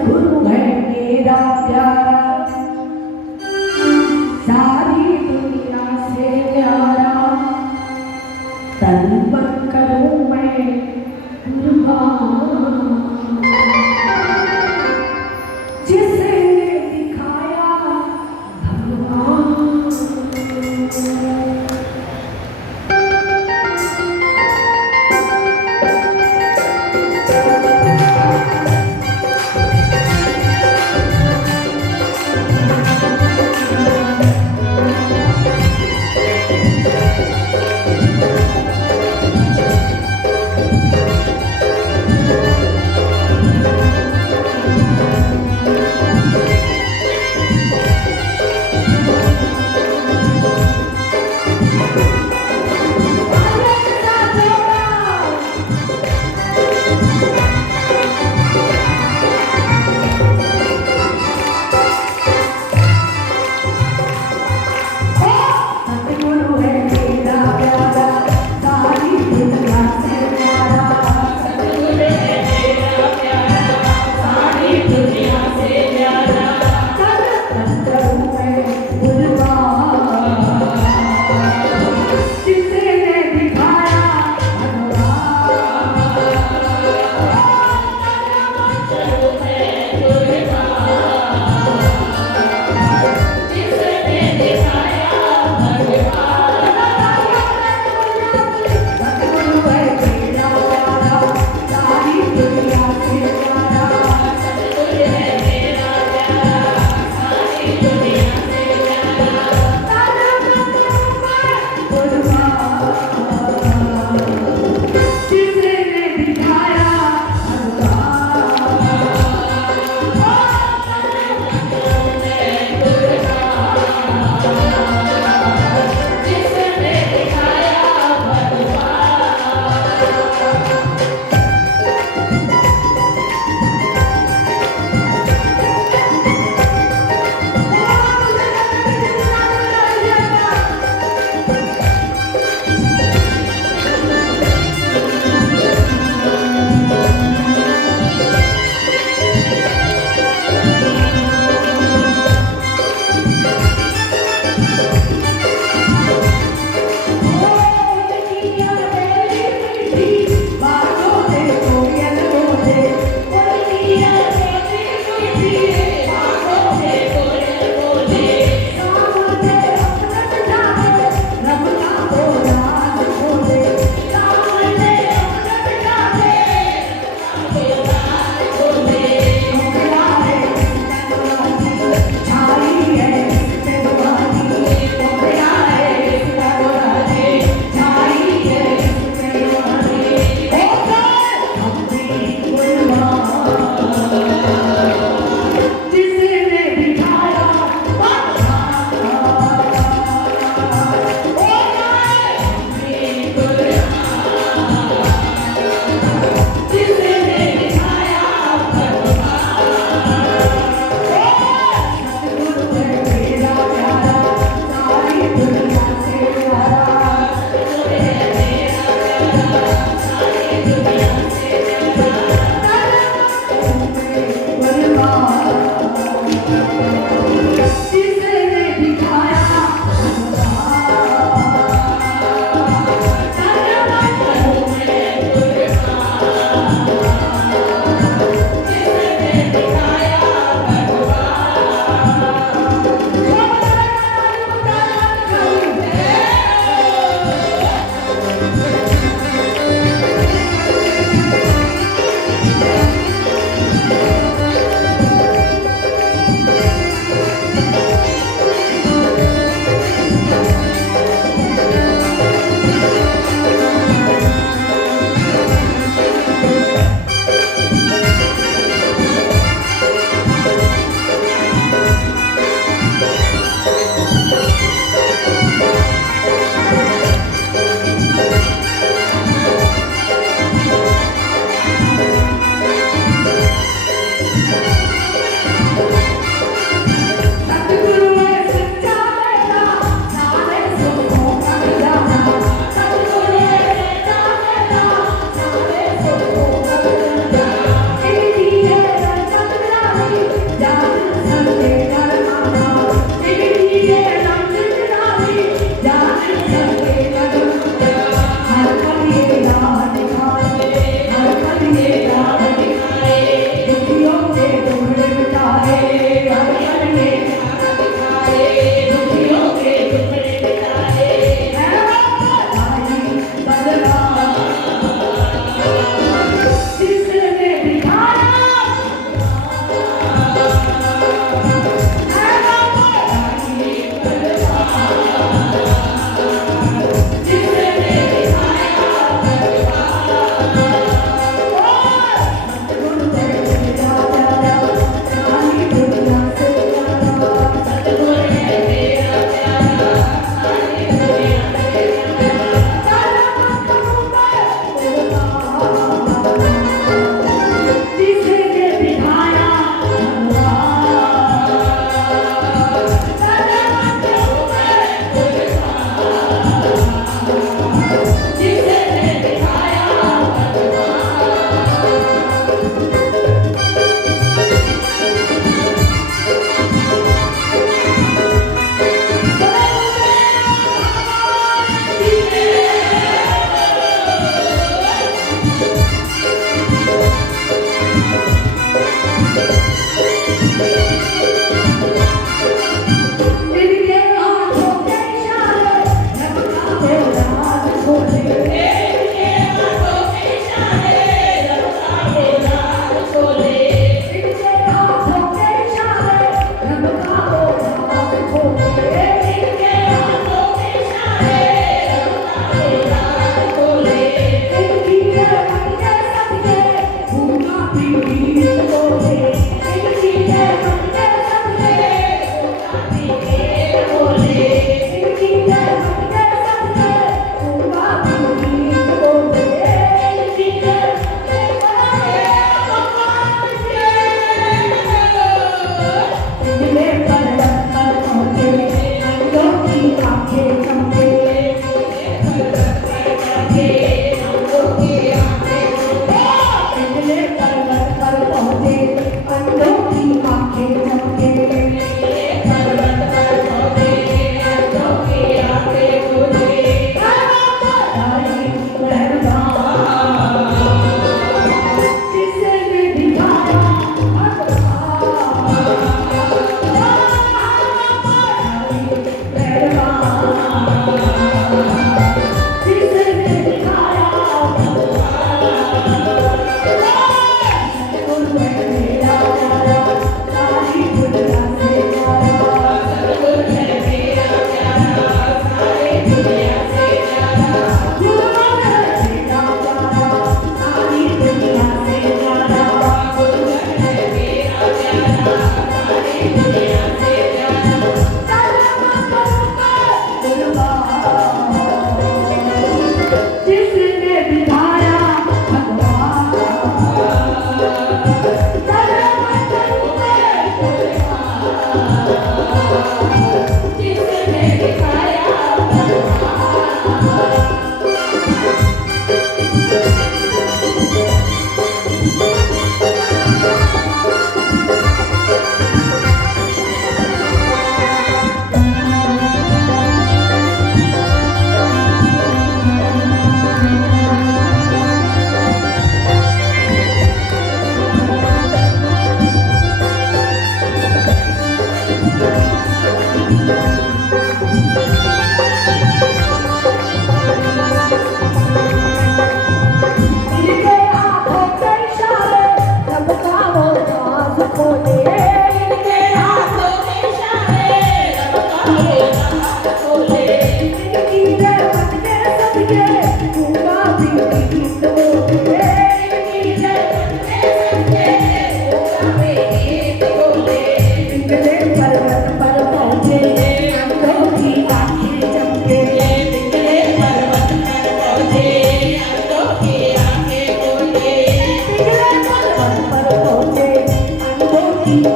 सद्गुरु है मेरा प्यारा, सारी दुनिया से प्यारा, तन मन करूं मैं कुर्बान, जिसे दिखाया भगवान।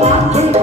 आंखें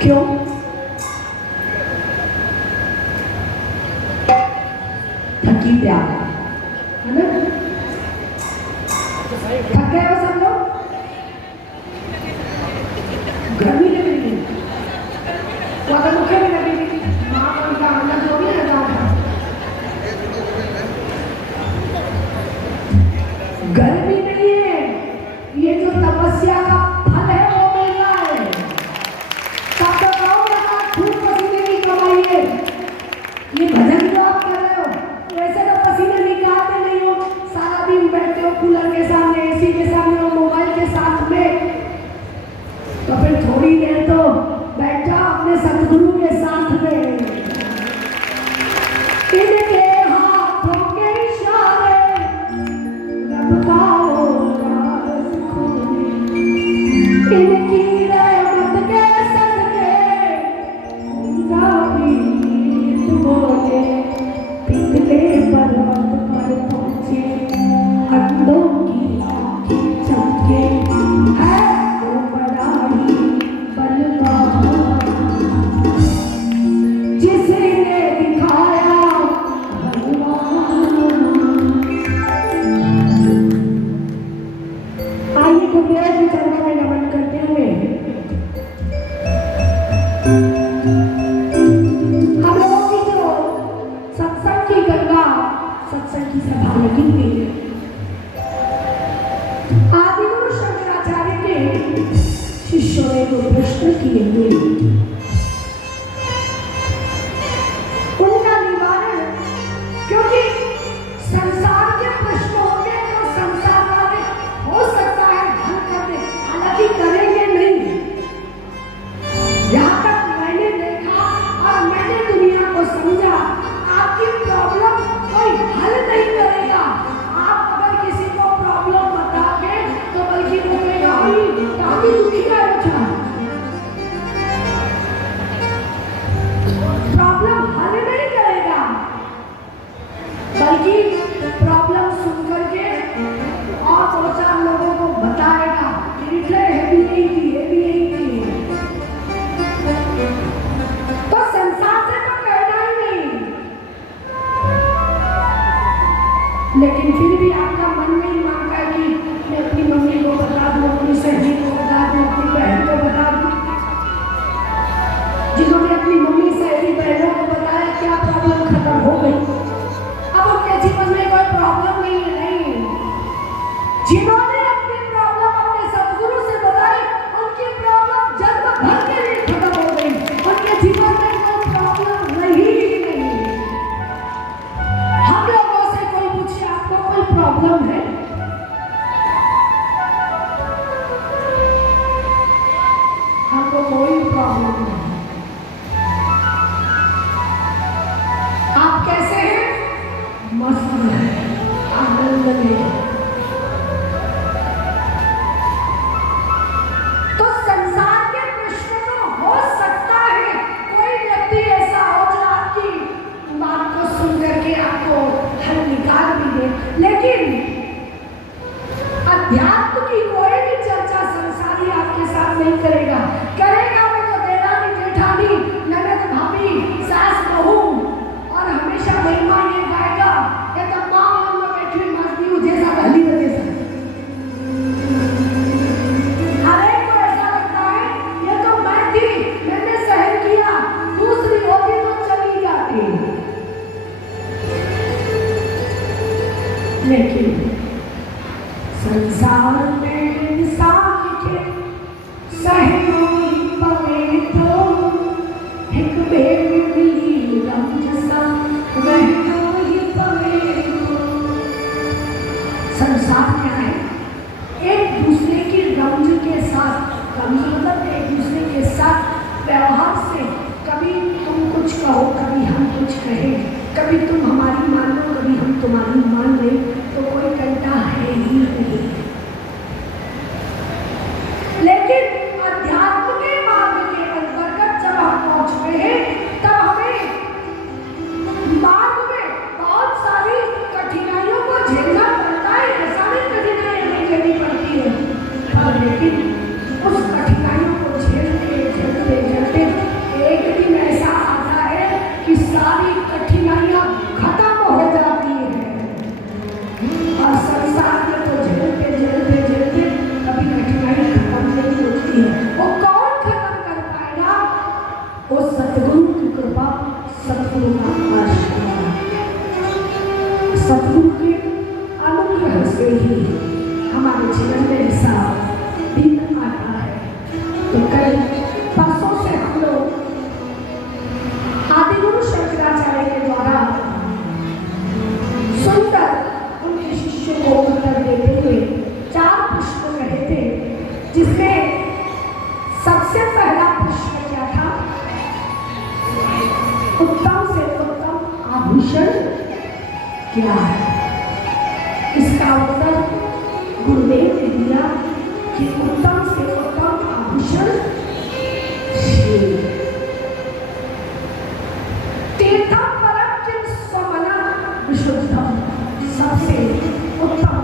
क्यों? थकी प्यार है ना? थक गए हो सब लोग? गर्मी लग रही है, वो तो मुझे भी लगी थी, माँ को उनका मतलब जो भी लगा था। गर्मी नहीं है, ये जो तपस्या का फल है वो मिल रहा है। तब तो कहो मेरा खून पसीने की कमाई है। ये भजन जो आप कर रहे हो, वैसे तो पसीने निकालते नहीं हो, सारा दिन बैठते हो कूलर के सामने, एसी के सामने और मोबाइल के साथ में, तो फिर थोड़ी देर तो बैठ जाओ अपने सतगुरु के साथ में। इनके हाथों के इशारे रब पाओगा सुकून, इनकी रहमत के सदके उनका गीत बोले, पिघले पर्वत पर पहुंचे अंधों की आंखें चमके, है वो बड़ा ही बलवान जिसने दिखाया भगवान। आइए कुबेर की चरणों में नमन करते हुए हम लोगों की जो सत्संग की गंगा, सत्संग की सभा लगी हुई है, आदिगुरु शंकराचार्य के शिष्यों ने जो प्रश्न किए हुए उनका निवारण, क्योंकि संसार के प्रश्न होंगे तो संसार वाले हो सकता है हल कर दे, हालांकि करेंगे नहीं। जहां तक मैंने देखा और मैंने दुनिया को समझा, आपकी प्रॉब्लम कोई हल नहीं करेगा। आप अगर किसी को प्रॉब्लम बताओगे तो बल्कि वो कहेगा काफी दुखी है, प्रॉब्लम हल नहीं करेगा, बल्कि प्रॉब्लम सुन करके और दो चार लोगों को बताएगा कि ये भी नहीं थी, ये भी नहीं थी। तो संसार से तो कहना ही नहीं, लेकिन फिर भी आपका मन नहीं मांगता है कि मैं अपनी मम्मी को बता दूं, अपनी सहेली को बता दूं, अपनी बहन को बता दूं। जिन्होंने अपनी मम्मी सहेली बहनों को बताया, क्या प्रॉब्लम खत्म हो गई, अब उनके जीवन में कोई प्रॉब्लम नहीं है। नहीं, जिन्होंने अपनी प्रॉब्लम अपने सतगुरु से बताई, उनकी प्रॉब्लम जन्म भर के लिए खत्म हो गई, उनके जीवन में कोई प्रॉब्लम रही ही नहीं। हम लोगों से कोई पूछे आपको कोई प्रॉब्लम है, हमको कोई प्रॉब्लम नहीं। आप कैसे हैं? मस्त हैं, आनंद में। तो संसार के प्रश्न तो हो सकता है कोई व्यक्ति ऐसा हो जो आपकी बात को सुन करके आपको हल निकाल भी दे, लेकिन अध्यात्म की कोई भी चर्चा संसारी आपके साथ नहीं करेगा। करेगा वो तो देवरानी जेठानी, ननद भाभी, सास बहू, और हमेशा महिमा ये गाएगा ये तो माँ में बैठी हुई मस्ती हूँ जैसा गली में जैसा। हर एक को ऐसा लगता है ये तो मैं थी, मैंने सहन किया, दूसरी होती तो चली जाती। लेकिन संसार में इंसान के सहनोई पवे तो एक बेर मिली रंजसा वहनोई पवे तो। संसार क्या है? एक दूसरे की रंज के साथ, रंज मतलब एक दूसरे के साथ व्यवहार से, कभी तुम कुछ कहो, कभी हम कुछ कहें, कभी तुम हमारी मान लो, कभी हम तुम्हारी मान लें, तो कोई कंटा है ही नहीं। लेकिन अध्यात्म के मार्ग के अंतर्गत जब हम पहुंचते हैं, तब हमें मार्ग में बहुत सारी कठिनाइयों को झेलना पड़ता है। ऐसा नहीं कठिनाइयां नहीं झेलनी पड़ती है, लेकिन उस कठिनाइयों को झेलते झेलते झेलते कल परसों से हम लोग आदिगुरु शंकराचार्य के द्वारा सुंदर उनके शिष्यों को उत्तर देते हुए 4 प्रश्न रहे थे, जिसमें सबसे पहला प्रश्न क्या था? उत्तम से उत्तम आभूषण क्या है? इसका उत्तर गुरुदेव ने दिया कि उत्तम से उत्तम आभूषण शील। तीर्थम परम किम स्वमना विशुद्धम, सबसे उत्तम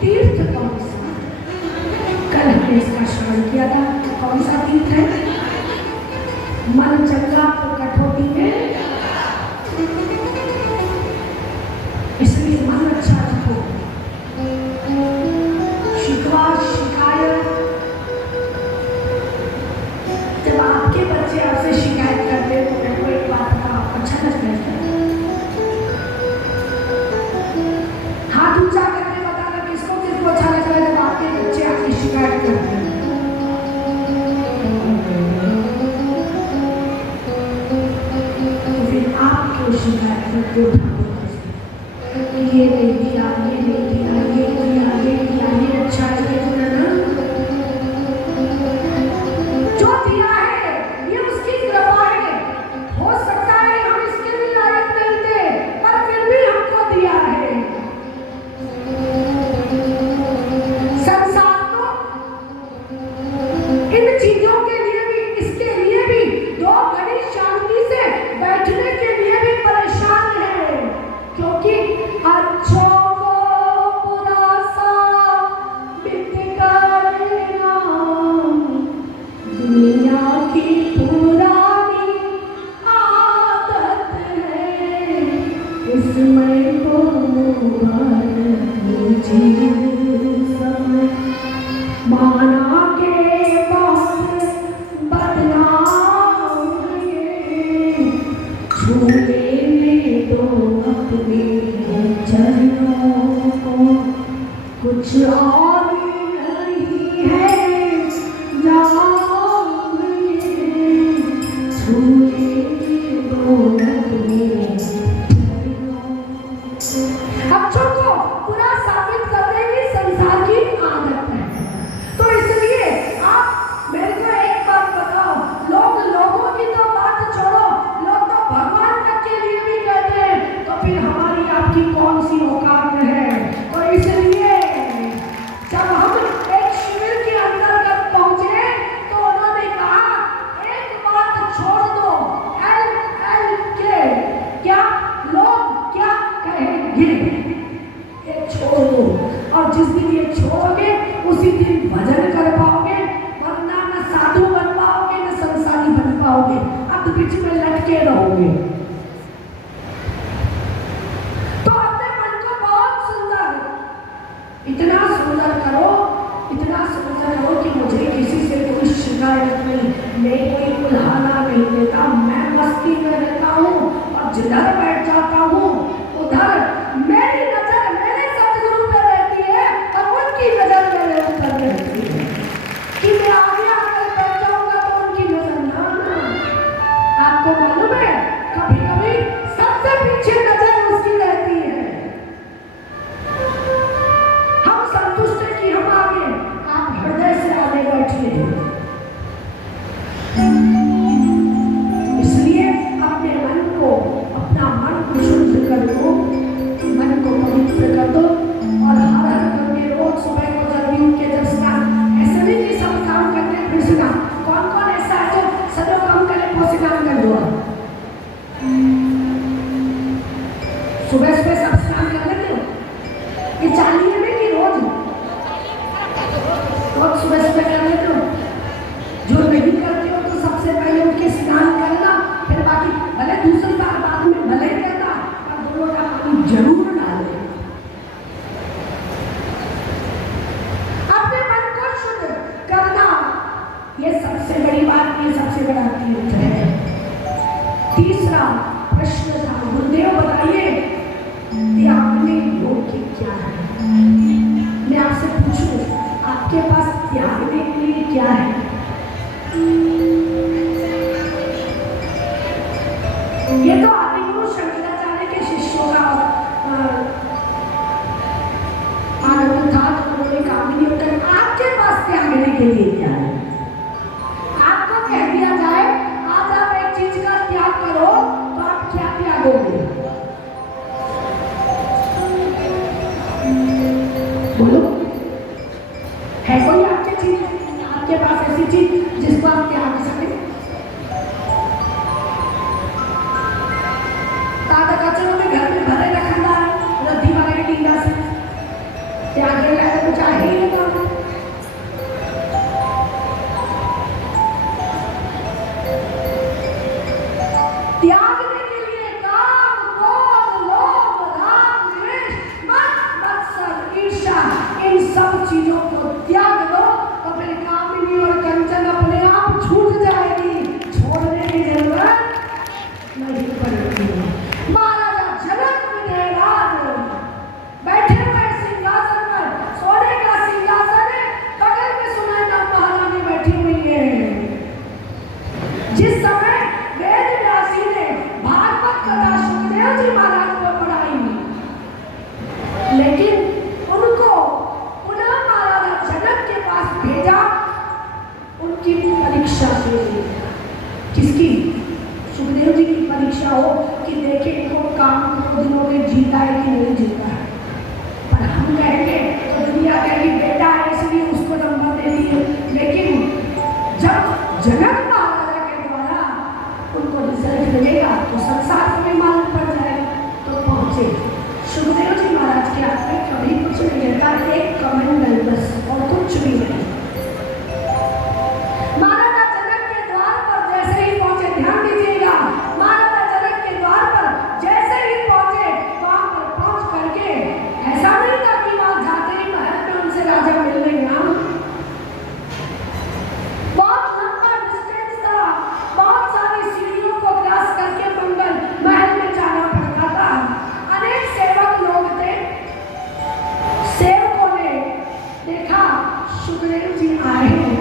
तीर्थ कौन सा? कल हमने इसका श्रवण किया था। कौन सा तीर्थ है? मन चंगा तो कठौती में, इसलिए मन अच्छा रखो। शिकवा शिकायत, जब आपके बच्चे आपसे शिकायत करते हैं तो उनको एक बात का अच्छा लगता है। हाथ ऊंचा करके बताना किसको किसको अच्छा लगता है जब आपके बच्चे आपकी शिकायत करते हैं। तो फिर आप क्यों शिकायत करते हो? ये नहीं दिया, ये नहीं दिया, ये किया, ये किया, ये अच्छा है, ये बुरा ना। जो दिया है ये उसकी कृपा है। हो सकता है हम इसके भी लायक नहीं थे, पर फिर भी हमको दिया है। संसार तो इन चीजों के लिए भी, इसके लिए भी 2 घड़ी शांति से बैठने के लिए भी परेशान है, क्योंकि अच्छों को बुरा सा बित करना दुनिया की पुरानी आदत है। इसमें को समय माना के बाद बदनाम है, छूने तो अपने चरणों को कुछ और नहीं है, जाओगे छूने तो अपने चरणों। अच्छों को बुरा साबित करने की संसार की आदत है। तो इसलिए आप मेरे को एक बात बताओ, लोगों की तो बात छोड़ो, लोग तो भगवान तक के लिए भी कहते हैं, तो फिर हमारी आपकी कौन सी औकात है? और इसलिए जब हम एक शिविर के अंतर्गत पहुंचे तो उन्होंने कहा एक बात छोड़ दो, LLK, क्या लोग क्या कहेंगे, ये छोड़ दो। और जिस दिन ये छोड़ोगे उसी दिन भजन कर पाओगे, वरना न साधु बन पाओगे न संसारी बन पाओगे, अब बीच में लटके रहोगे। तो अपने मन को बहुत सुंदर, इतना सुंदर करो कि मुझे किसी से कोई शिकायत नहीं, मैं कोई उल्हाना नहीं देता, मैं मस्ती में रहता हूँ और जिधर बैठ जाता हूँ उधर मेरी नजर मेरे सतगुरु पे रहती है और उनकी नजर मेरे ऊपर रहती है। कि मैं आगे आकर बैठ जाऊंगा तो उनकी नजर ना। आपको मालूम है कभी कभी सबसे पीछे नजर उसकी रहती है। हम संतुष्ट हैं कि हम आगे, आप हृदय से आगे बैठिए। इसलिए अपने मन को, अपना मन को शुद्ध कर दो, मन को पवित्र कर दो और हर हर करके रोज सुबह को जल्दी उठ के जब स्नान, ऐसा नहीं कि सब काम करते हैं फिर स्नान। कौन कौन ऐसा है जो सदो काम करे वो स्नान कर दो? सुबह सुबह सब स्नान कर लेते हो? ये चालीहे में कि रोज सुबह सुबह कर लेते हो? जो नहीं करते हो तो सबसे पहले उठ के स्नान करना, फिर बाकी भले दूसरी बार बाद में भले ही करना, पर 2 लोटा पानी जरूर डाले। अपने मन को शुद्ध करना, ये सबसे बड़ी बात, ये सबसे बड़ा तीर्थ है। तीसरा प्रश्न था, गुरुदेव बताइए त्यागने योग्य क्या है? मैं आपसे पूछूं, आपके पास त्यागने के लिए क्या है? ये तो आदिगुरु शंकराचार्य के शिष्यों का आनंद था। तो उन्होंने कामिनी होकर आपके पास त्यागने के लिए क्या है? आपको कह दिया जाए आज आप एक चीज का त्याग करो तो आप क्या त्यागोगे? बोलो, है कोई आपकी चीज, आपके पास ऐसी चीज जिसको आप त्याग सकें? ताजा कचरों में घर में भरे रखना है रद्दी वाले की टीला से, त्याग देना है तो चाहे ही नहीं। त्यागने के लिए काम, क्रोध, लोभ, राग, द्वेष, मद, मत्सर, ईर्ष्या, इन सब चीजों को त्याग दो तो फिर कामिनी और कंचन अपने आप छूट जाएगी, छोड़ने की जरूरत नहीं पड़ेगी। महाराजा जनक विजयराज बैठे हुए सिंहासन पर, सोने का सिंहासन है, बगल में सुनैना महारानी बैठी हुई है। जिस समय वेद व्यासी ने भागवत कथा सुखदेव जी महाराज को पढ़ाई, लेकिन उनको पुनः महाराजा जनक के पास भेजा उनकी परीक्षा के लिए। किसकी? सुखदेव जी की परीक्षा हो कि देखे इनको काम क्रोधों में जीता है कि नहीं जीता है। पर हम कहेंगे तो दुनिया कहेगी बेटा है इसलिए उसको नंबर दे दिए, लेकिन जब जनक महाराजा के द्वारा उनको रिजल्ट मिलेगा तो संसार में मालूम पड़ जाएगा। तो पहुंचे सुखदेव जी महाराज के हाथ में कभी कुछ नहीं रहता, एक कमंडल बस और कुछ भी नहीं। महाराजा जनक के द्वार पर जैसे ही पहुंचे, ध्यान दीजिएगा, महाराजा जनक के द्वार पर जैसे ही पहुंचे, वहां पर पहुंच करके ऐसा नहीं था कि वहां जाते ही महल में उनसे राजा मिल गए ना। बहुत लंबा डिस्टेंस था, बहुत सारी सीढ़ियों को क्रॉस करके मंगल महल में जाना पड़ता था। अनेक सेवक लोग थे। सेवकों ने देखा सुखदेव जी आए हैं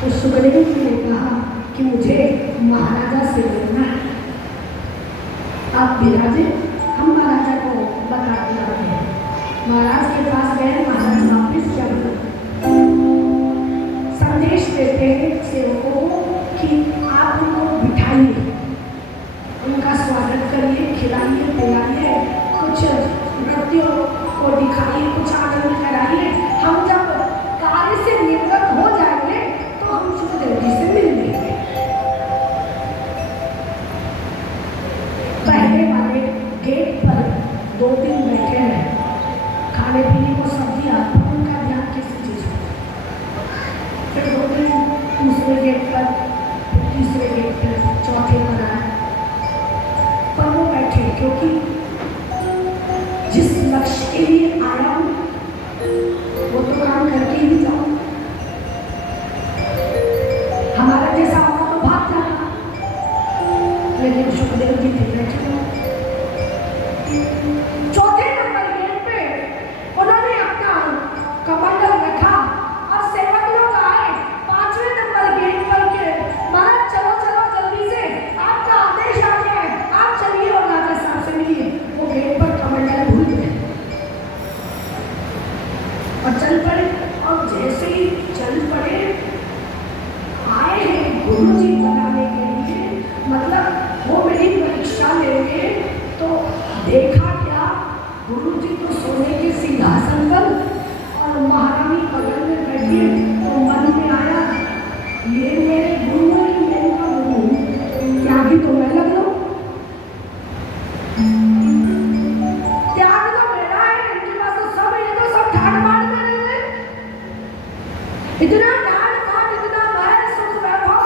तो सुखदेव जी ने कहा कि मुझे महाराजा से मिलना है, आप विराजे। हम महाराजा को बता दिया। महाराज के पास गए, महाराज वापिस चले, संदेश देते हैं सेवकों को कि आप उनको बिठाइए, उनका स्वागत करिए, खिलाइए पिलाइए, कुछ नृत्यों को दिखाइए, कुछ आनंद कराइए। हम जब कार्य से निवृत्त हो जाएंगे तो हम सुखदेव जी से मिल लेंगे। पहले वाले गेट पर 2 दिन बैठे हैं, खाने पीने को सब्जी आता, उनका ध्यान किसी चीज पर। फिर 2 दिन दूसरे गेट पर, तीसरे गेट पर, चौथे पर आए, पर वो बैठे क्योंकि जिस लक्ष्य के लिए आया हूं वो तो काम करके ही जाऊं। हमारा जैसा होगा तो भाग जाता, लेकिन सुखदेव जी थे बैठे। चौथे नंबर गेट पे उन्होंने अपना कमंडल रखा और सेवक लोग आए 5वें नंबर गेट पर के, महाराज चलो चलो जल्दी से, आपका आदेश आ गया है, आप चलिए और राजा साहब से मिलिए। वो गेट पर कमंडल भूल गए और चल पड़े। और जैसे ही चल पड़े, आए हैं गुरु जी बनाने के लिए, मतलब वो मेरी परीक्षा लेंगे। तो देखा क्या, गुरु जी तो सोने के सिंहासन पर और महारानी बगल में बैठी है। तो मन में आया ये मेरे गुरु है कि मैं इनका गुरु, त्यागी तो मैं लग लो, त्याग तो मेरा है, इनके पास तो सब, ये तो सब ठाट बाट में रहेंगे। इतना डांट काट, इतना महल सुख वैभव,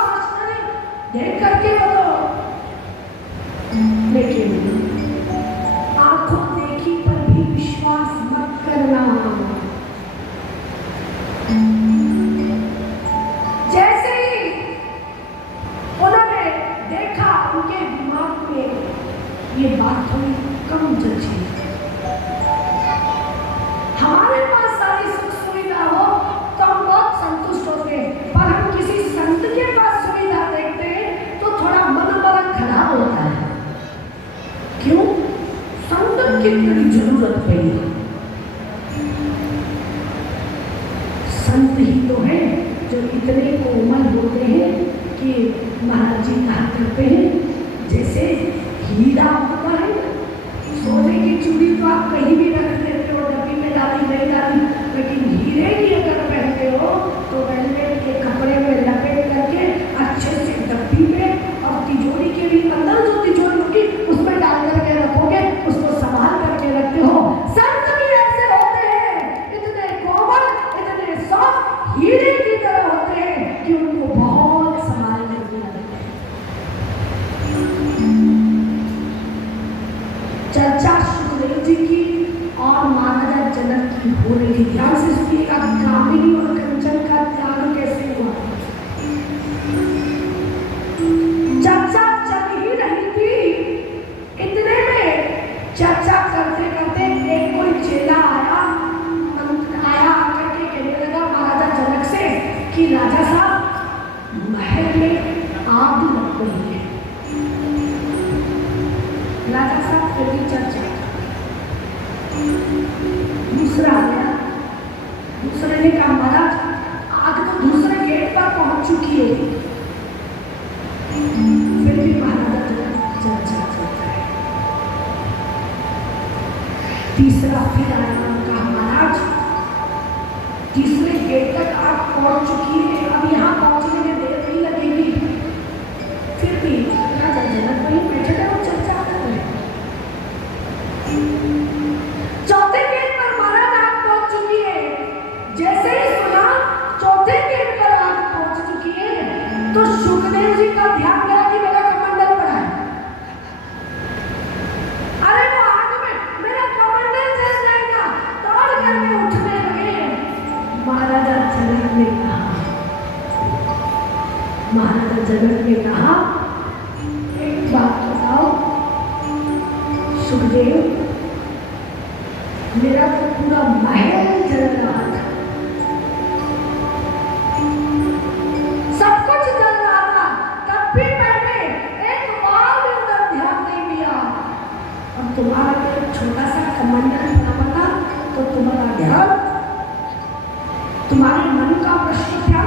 जो इतने कोमल होते हैं कि महाराज जी कहा करते हैं जैसे हीरा होता है, सोने की चूड़ी तो आप कहीं भी रख देते हो, डब्बी में डाली नहीं डाली, लेकिन हीरे की अगर पहनते हो तो वेलवेट के कपड़े में लपेट करके अच्छे से डब्बी में और तिजोरी के भी अंदर जो तिजोरी होगी उसमें डाल करके रखोगे, उसको संभाल करके रखते हो। संत भी ऐसे होते हैं, इतने कोमल, इतने सॉफ्ट, हीरे की तरह होते हैं कि उनको बहुत संभाल करके रखते हैं। चर्चा सुखदेव जी की और महाराजा जनक की हो रही थी। ध्यान से सुनिएगा, कामिनी और कंचन का त्याग कैसे हुआ। चर्चा चल ही रही थी, इतने में चर्चा करते करते एक कोई चेला आया आकर के कहने लगा महाराजा जनक से कि राजा साहब महल में आग लग गई है। राजा साहब फिर भी चर्चा। दूसरा आया, दूसरे ने कहा महाराज आग तो दूसरे गेट पर पहुंच चुकी है। फिर भी महाराजा चर्चा चलता है। तीसरा फिर आया, कहा महाराज तीसरे गेट तक आग पहुंच चुकी है, अब यहाँ पहुंचने में देर नहीं लगेगी। फिर भी राजा जनक वहीं बैठे थे और चर्चा कर रहे। चौथे गेट पर महाराज आग पहुंच चुकी है। जैसे ही सुना चौथे गेट पर आग पहुंच चुकी है तो सुखदेव जी का ध्यान गया कि मेरा कमंडल पड़ा है। अरे वो आग में मेरा कमंडल जल जाएगा, दौड़ करके उठने लगे। महाराजा जनक ने कहा, महाराजा जनक ने कहा एक बात बताओ सुखदेव, मेरा तो पूरा महल जल रहा था, सब कुछ जल रहा था, तब भी मैंने एक बार भी उधर ध्यान नहीं दिया, और तुम्हारा एक छोटा सा कमंडल बना था तो तुम्हारा ध्यान, तुम्हारे मन का प्रश्न क्या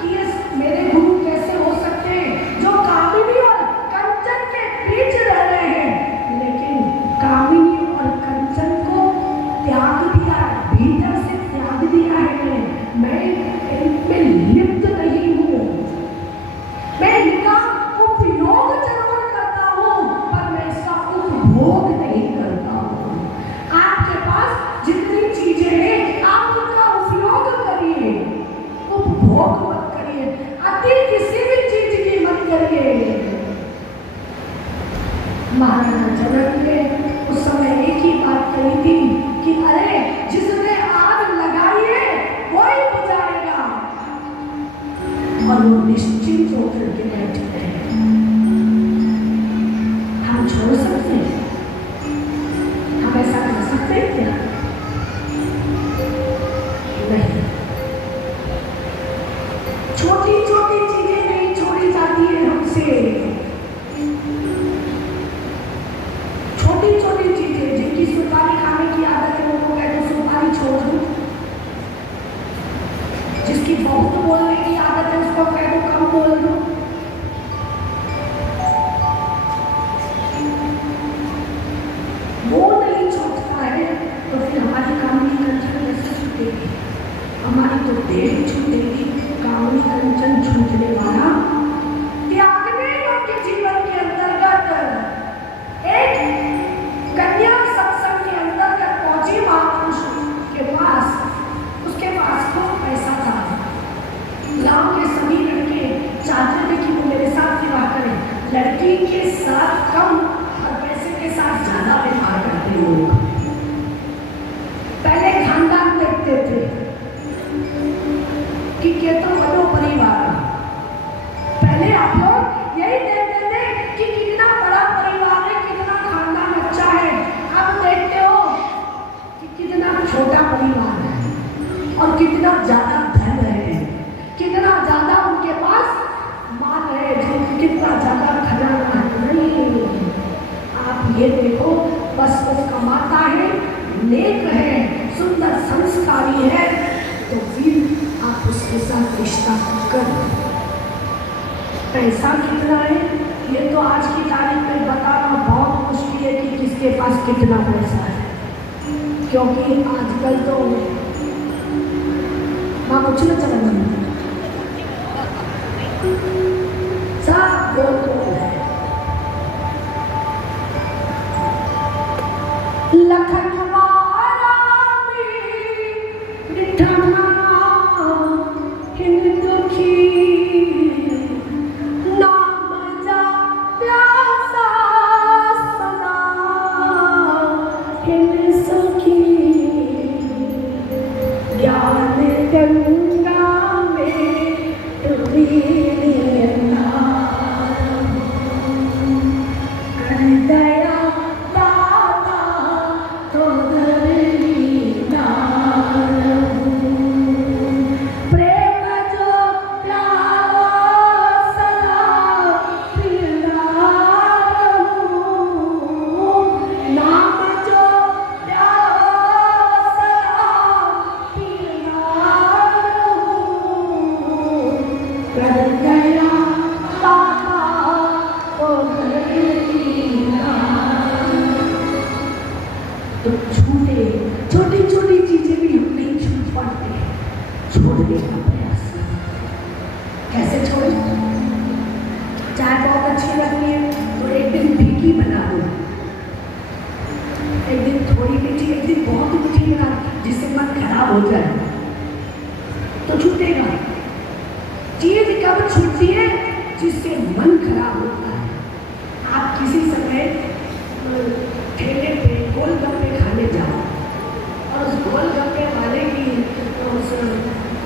कि ये मेरे गुरु कैसे हो सकते हैं जो कामिनी और कंचन के बीच रह रहे हैं, लेकिन कामिनी और कंचन को त्याग दिया, भीतर से त्याग दिया है। मैं इनमें लिप्त नहीं हूँ, मैं इनका उपयोग जरूर करता हूँ पर मैं इसका उपभोग नहीं करता हूँ। आपके पास जितनी चीजें हैं आप उनका उपयोग करिए, उपभोग मत करिए, अति किसी भी चीज की मत करिए। महाराजा जनक ने उस समय एक ही बात कही थी कि अरे जिसने आग लगाई है वही बुझाएगा, और वो निश्चिंत होकर के बैठे हैं। हम छोड़ सकते हैं, हम ऐसा कर सकते हैं क्या? नहीं। छोटी छोटी चीजें नहीं छोड़ी जाती है हमसे, छोटी छोटी चीजें जिनकी सुपारी खाने की आदत है उनको कहते सुपारी छोड़ दो, जिसकी बहुत बोलने की आदत है उसको कह दो कम बोल दो। वो नहीं छूटता है तो फिर हमारी कामनी कंचन कैसे छूटेगी? हमारी तो देह छूटेगी, कामनी कंचन छूटने वाला त्यागने योग्य जीवन के अंतर्गत एक कन्या सत्संग के अंतर्गत पहुंची महापुरुष के पास, उसके पास खूब पैसा था। गांव के सभी लड़के चाहते थे कि वो मेरे साथ विवाह करें, लड़की के साथ कम और पैसे के साथ ज्यादा व्यवहार करते लोग। पहले खानदान देखते थे कि क्या तो बड़ो परिवार, पहले आप लोग यही देखते थे कि कितना बड़ा परिवार है, कितना खानदान अच्छा है। अब देखते हो कि कितना छोटा परिवार है और कितना ज्यादा धन है, कितना ज्यादा उनके पास माल है, कितना ज्यादा खजाना है। नहीं, आप ये देखो बस वो कमाता है, नेक है, सुंदर संस्कारी है, तो फिर आप उसके साथ रिश्ता करो। पैसा कितना है ये तो आज की तारीख में बताना बहुत मुश्किल है कि किसके पास कितना पैसा है, क्योंकि आजकल तो माँ कुछ न चल सब बोल है। लखनवारा निठना हिंदू की नाम जा प्यासा सदा हिंद सखी ज्ञान गंगा में डूबी दया दाता तो प्रेम जो प्यारो सदा नाम जो प्यारो सदा दया दाता तो तो छूटे छोटी छोटी चीजें भी हम नहीं छूट पाते, छोड़ने का प्रयास। कैसे छोड़े? चाय बहुत अच्छी लगती है तो एक दिन फीकी बना दो, एक दिन थोड़ी मीठी, एक दिन बहुत मीठी बना जिससे मन खराब हो जाए तो छूटेगा। चीज कब छूटती है? जिससे मन खराब होता है। आप किसी समय ठेले पे गोलगप्पे खाने जाओ और उस गोलगप्पे वाले की उस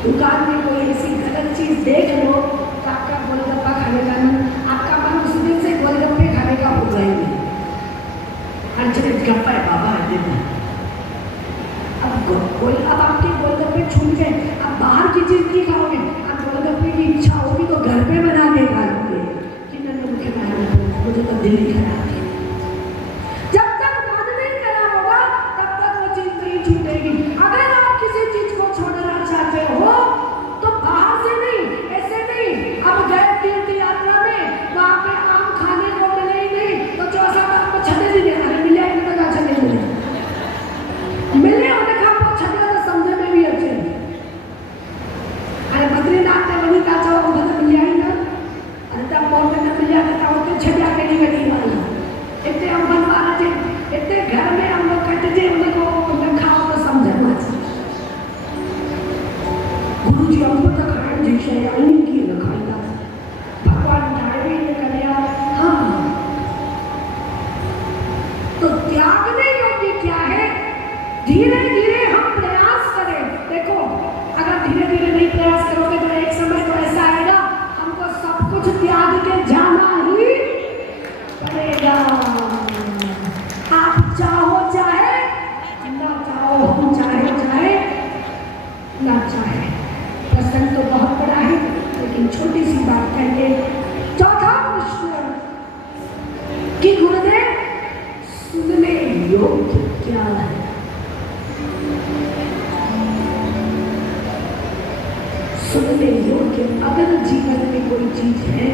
दुकान में कोई ऐसी गलत चीज देख लो तो आपका गोलगप्पा खाने का मन, आपका मन उस दिन से गोलगप्पे खाने का हो जाएंगे। गप्पा है बाबा है अब आपके गोलगप्पे छूट गए, अब बाहर की चीज नहीं खाओगे। अब गोलगप्पे की इच्छा होगी तो घर पे बना के खा लोगे कि मुझे तो दिल ही खराब है। अगर आप किसी चीज को छोड़ना चाहते हो तो बाहर से नहीं, ऐसे नहीं। अब गए तीर्थ यात्रा में, वहां पे आम खाने को मिले ही नहीं तो जो सब आपको छने नहीं देना है, मिले ही नहीं तो छने मिले होने का आपको छने तो समझे में भी अच्छे। अरे बद्रीनाथ में वही का चाहो उधर मिल जाए ना, अरे तब बहुत में मिल जाता था वो छबिया के नहीं गई वाला इतने हम बनवा थे, इतने घर में हम लोग कहते थे उनको खाओ तो समझना चाहिए। गुरु जी हमको तो खाए जी शयानी की न खाईला भगवान ढाई ने करिया। हाँ तो त्यागने योग्य क्या है? धीरे धीरे हम प्रयास करें। देखो अगर धीरे धीरे नहीं प्रयास करोगे तो एक समय तो ऐसा आएगा हमको सब कुछ त्याग के जाना ही पड़ेगा। आप चाहो चाहे ना चाहो, हम चाहे चाहे ना चाहे। प्रसंग तो बहुत बड़ा है लेकिन छोटी सी बात कहेंगे। चौथा प्रश्न कि गुरुदेव सुनने योग्य क्या है? सुनने योग्य अगर जीवन में कोई चीज है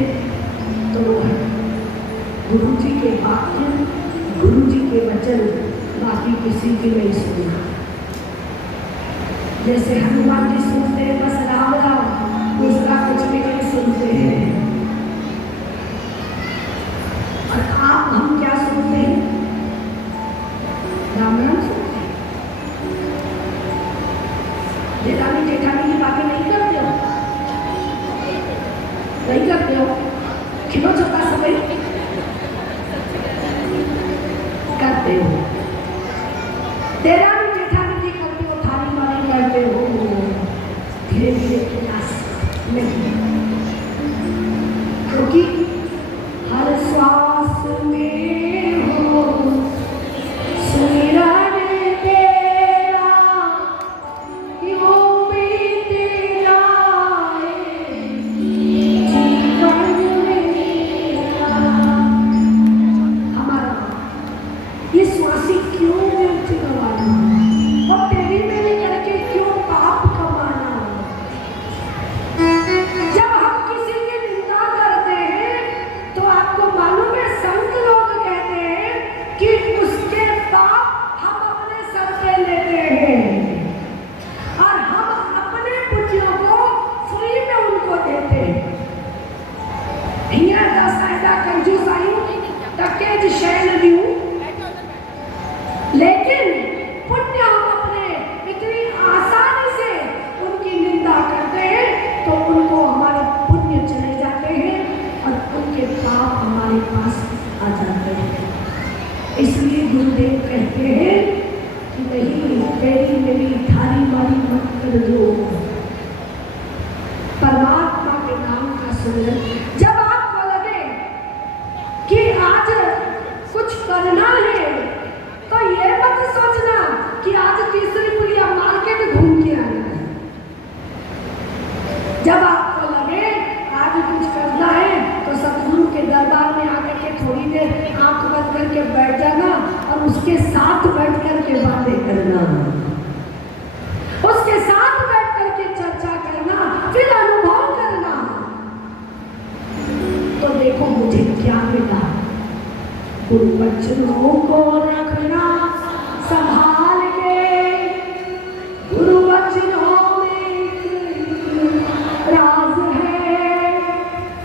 तो वो है गुरु जी के वाक्य, गुरु जी के वचन, बाकी किसी की नहीं सुनना। जैसे हनुमान जी सुनते हैं बस राम राम, दूसरा कुछ भी नहीं सुनते हैं। और आप हम क्या सुनते हैं? राम राम सुनते हैं। जेठानी जेठानी की बातें नहीं करते हो, नहीं करते हो, खिलो छोटा समय करते हो। तेरा भी जेठानी जी करते हो, थाली वाली करते हो, धीरे धीरे प्रयास नहीं, क्योंकि हर श्वास में हो सुमिरन तेरा, यूं बीत जाए जीवन मेरा। हमारा ये श्वासी क्यों व्यर्थ गवाना और तेरी मेरी करके क्यों पाप कमाना? हींअर त असां एॾा कंजूस आहियूं टके जी शइ न ॾियूं, लेकिन पुण्य हम अपने इतनी आसानी से उनकी निंदा करते हैं तो उनको हमारे पुण्य चले जाते हैं और उनके पाप हमारे पास आ जाते हैं। इसलिए गुरुदेव कहते हैं कि नहीं, तेरी मेरी थारी मारी मत कर दो, परमात्मा के नाम का सुमिरन। जब आपको लगे कि आज कुछ करना है तो ये मत सोचना कि आज तीसरी पुलिया मार्केट घूम के आना है। जब आपको लगे आज कुछ करना है तो सतगुरु के दरबार में आकर के थोड़ी देर आंख बंद करके बैठ जाना और उसके साथ बैठ करके बातें करना, उसके साथ बैठ करके चर्चा करना, फिर अनुभव करना, तो देखो मुझे क्या मिला। गुरु वचनों को रखना संभाल के, गुरु वचनों में राज है,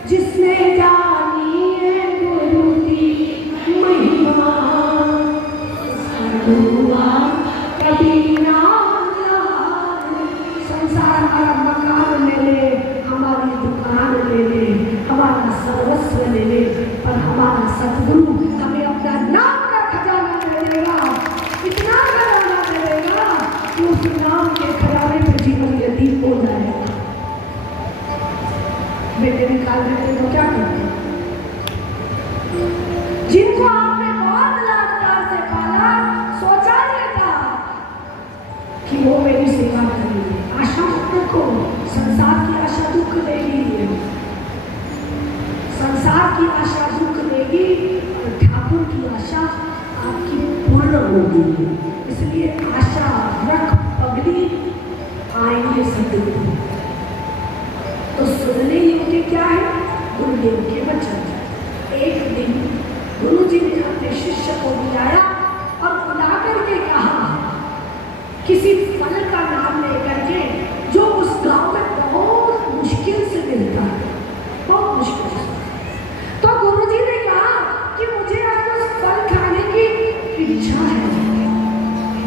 जिसने जानी है गुरु की महिमा, गुरुआ कभी ना संसार हमारा मकान ले ले, हमारी दुकान ले ले, हमारा सर्वस्व ले ले, पर हमारा सतगुरु हमें अपना नाम का खजाना दे देगा, इतना खजाना दे देगा कि उस नाम के खजाने पे जीवन व्यतीत हो जाएगा। बेटे निकाल देते तो क्या करते? जिनको आपने बहुत लाड प्यार से पाला, सोचा नहीं था कि वो मेरी सेवा करेंगे। आशा मत रखो, संसार की आशा दुख देगी, संसार की आशा दुख देगी और ठाकुर की आशा आपकी पूर्ण होगी। इसलिए आशा रख पगली, आएंगे सतगुरु। तो सुनने योग्य क्या है? गुरुदेव के वचन। एक दिन गुरु जी ने अपने शिष्य को बुलाया और बुला करके कहा, किसी फल का नाम लेकर के जो उस गांव में बहुत मुश्किल से मिलता है, बहुत मुश्किल से। तो गुरु जी ने कहा कि मुझे आज उस फल खाने की इच्छा है।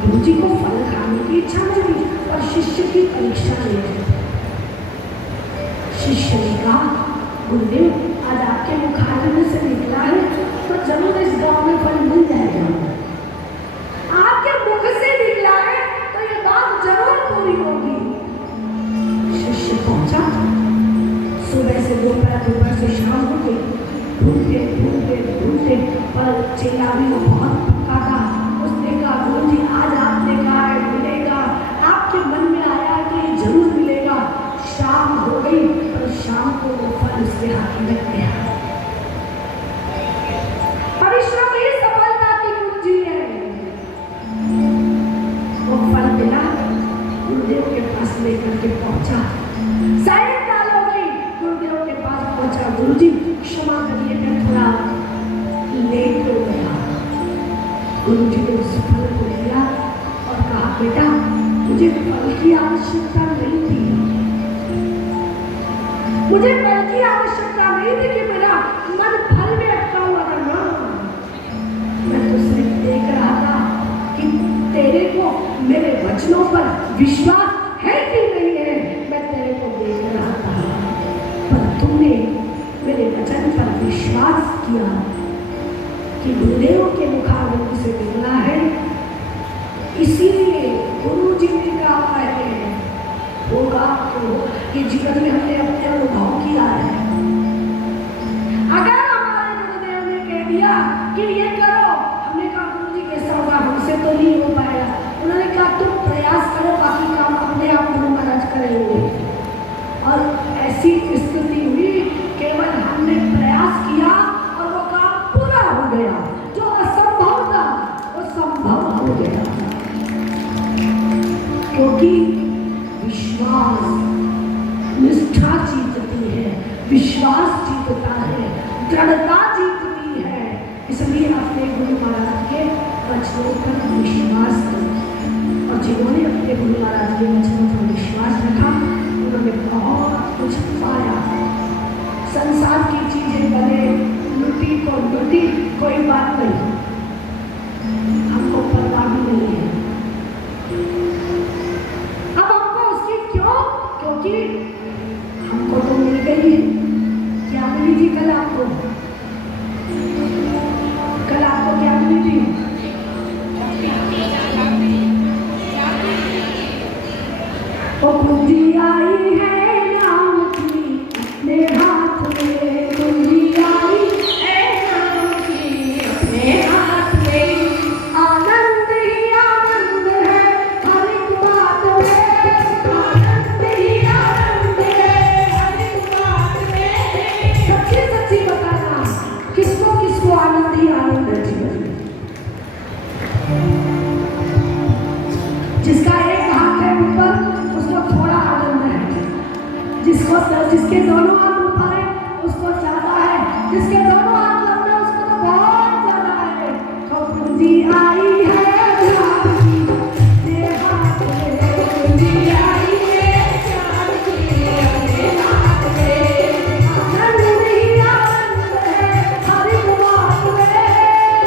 गुरु जी को फल खाने की इच्छा नहीं और शिष्य की परीक्षा ले रहे। शिष्य ने कहा, गुरुदेव आज आपके मुखारबिंद से निकला है तो जरूर इस गांव में फल मिल जाएगा। आपके मुख से निकला है तो ये बात जरूर पूरी होगी। शिष्य पहुंचा, सुबह से दोपहर से शाम हो गई, ढूंढते ढूंढते ढूंढते, पर चेला भी वो बहुत पक्का था। उसने कहा, गुरु जी आज आपने कहा है मिलेगा, आपके मन में आया कि ये जरूर मिलेगा। शाम हो गई और शाम को वो फल उसके हाथ में गया। परिश्रम ही सफलता की कुंजी है। वो फल मिला, गुरुदेव के पास लेकर के पहुंचा। सायंकाल हो गई, गुरुदेव के पास पहुंचा। गुरु जी क्षमा करिए, मैं थोड़ा लेट हो गया। गुरु जी ने उस फल को लिया और कहा, बेटा मुझे फल की आवश्यकता नहीं थी, मुझे फल की आवश्यकता नहीं थी कि मेरा मन फल में अटका हुआ था। ना, मैं तो सिर्फ देख रहा था कि तेरे को मेरे वचनों पर विश्वास है कि नहीं है। मैं तेरे को देख रहा था, पर तुमने मेरे वचन पर विश्वास किया कि गुरुदेव के मुखारबिंद से मिलना है। इसीलिए गुरु जी ने कहा है होगा तो ये जीवन में हमने अपने अनुभव किया है। अगर हमारे गुरुदेव ने कह दिया कि ये करो, हमने कहा गुरु जी कैसा होगा, हमसे तो नहीं हो पाएगा। उन्होंने कहा तुम प्रयास करो, बाकी काम अपने आप गुरु महाराज करेंगे। और ऐसी स्थिति हुई, केवल हमने प्रयास किया और वो काम पूरा हो गया। जो असंभव था वो संभव हो गया, क्योंकि विश्वास निष्ठा जीतती है, विश्वास जीतता है, दृढ़ता जीतती है। इसलिए अपने गुरु महाराज के वचनों पर विश्वास करें। और जिन्होंने अपने गुरु महाराज के वचनों पर विश्वास रखा, उन्होंने बहुत कुछ पाया। संसार की चीजें बने, लुटी को लुटी, कोई बात नहीं, हमको परवाह भी नहीं है। अब हमको उसकी क्यों? क्योंकि हमको तो मिल गई है। क्या मिली थी कल आपको? कल आपको क्या मिली थी? वो कुंजी आई है नाम की अपने हाथ में, कुंजी आई है नाम की अपने हाथ में, आनंद ही आनंद है हर एक बात में, आनंद ही आनंद है हर एक बात में। सच्ची सच्ची बताना, किसको किसको आनंद ही आनंद है जीवन में? जिसका एक हाथ है ऊपर उसको थोड़ा आनंद है, जिसके दोनों हाथ ऊपर है उसको ज्यादा है, जिसके दोनों हाथ लंबे उसको तो बहुत ज्यादा है। तो कुंजी आई है ध्यान की अपने हाथ में, कुंजी आई है ध्यान की अपने हाथ में, आनंद ही आनंद है हर एक बात में,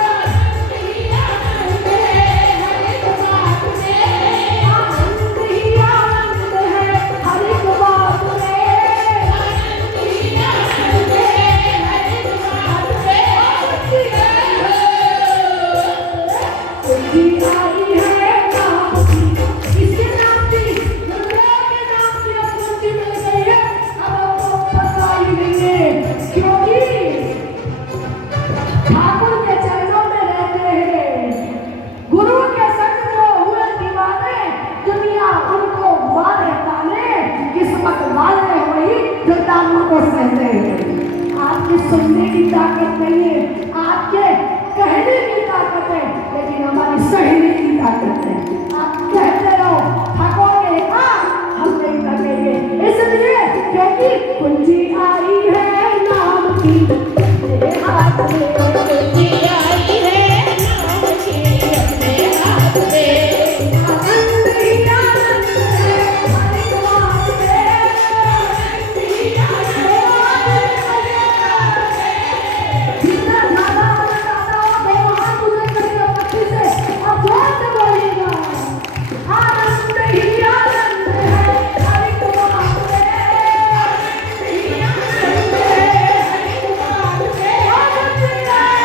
आनंद ही आनंद है हर एक बात में, आनंद ही आनंद है हर एक बात में, आनंद ही आनंद है हर एक बात में। कुंजी आई है नाम की, किसके नाम की? दुर्गा के नाम की अब कुंजी मिल गई है। अब आपको पता ही नहीं है, क्योंकि ठाकुर के चरणों में रहते हैं, गुरु के संग जो हुए दीवाने, दुनिया उनको मारे ताने, किस्मत वाले वही जो तानों को सहते हैं। आपके सुनने की ताकत नहीं है, आपके कहने की ताकत है, लेकिन हमारी सहने की ताकत है। आप कहते रहो, थकोगे हाँ, हम नहीं थकेंगे, इसलिए क्योंकि कुंजी आई है नाम की अपने हाथ में, कुंजी आई है नाम की अपने हाथ में, आनंद ही आनंद है हर एक बात में, आनंद ही आनंद है हर एक बात में। जितना ज्यादा बताता हो तो वहां तुझे करेगा पक्षी से और जोर से बोलिएगा, आनंद ही आनंद है हर एक बात में, आनंद ही आनंद है हर एक बात में, आनंद ही आनंद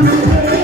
गुरुदेव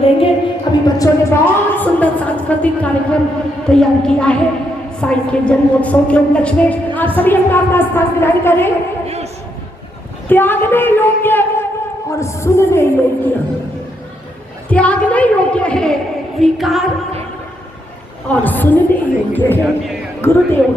करेंगे। अभी बच्चों ने बहुत सुंदर सांस्कृतिक कार्यक्रम तैयार किया है साईं के जन्मोत्सव के उपलक्ष्य में। आप सभी अपना अपना स्थान ग्रहण करें। त्यागने योग्य और सुनने योग्य, त्यागने योग्य है विकार और सुनने योग्य है गुरुदेव।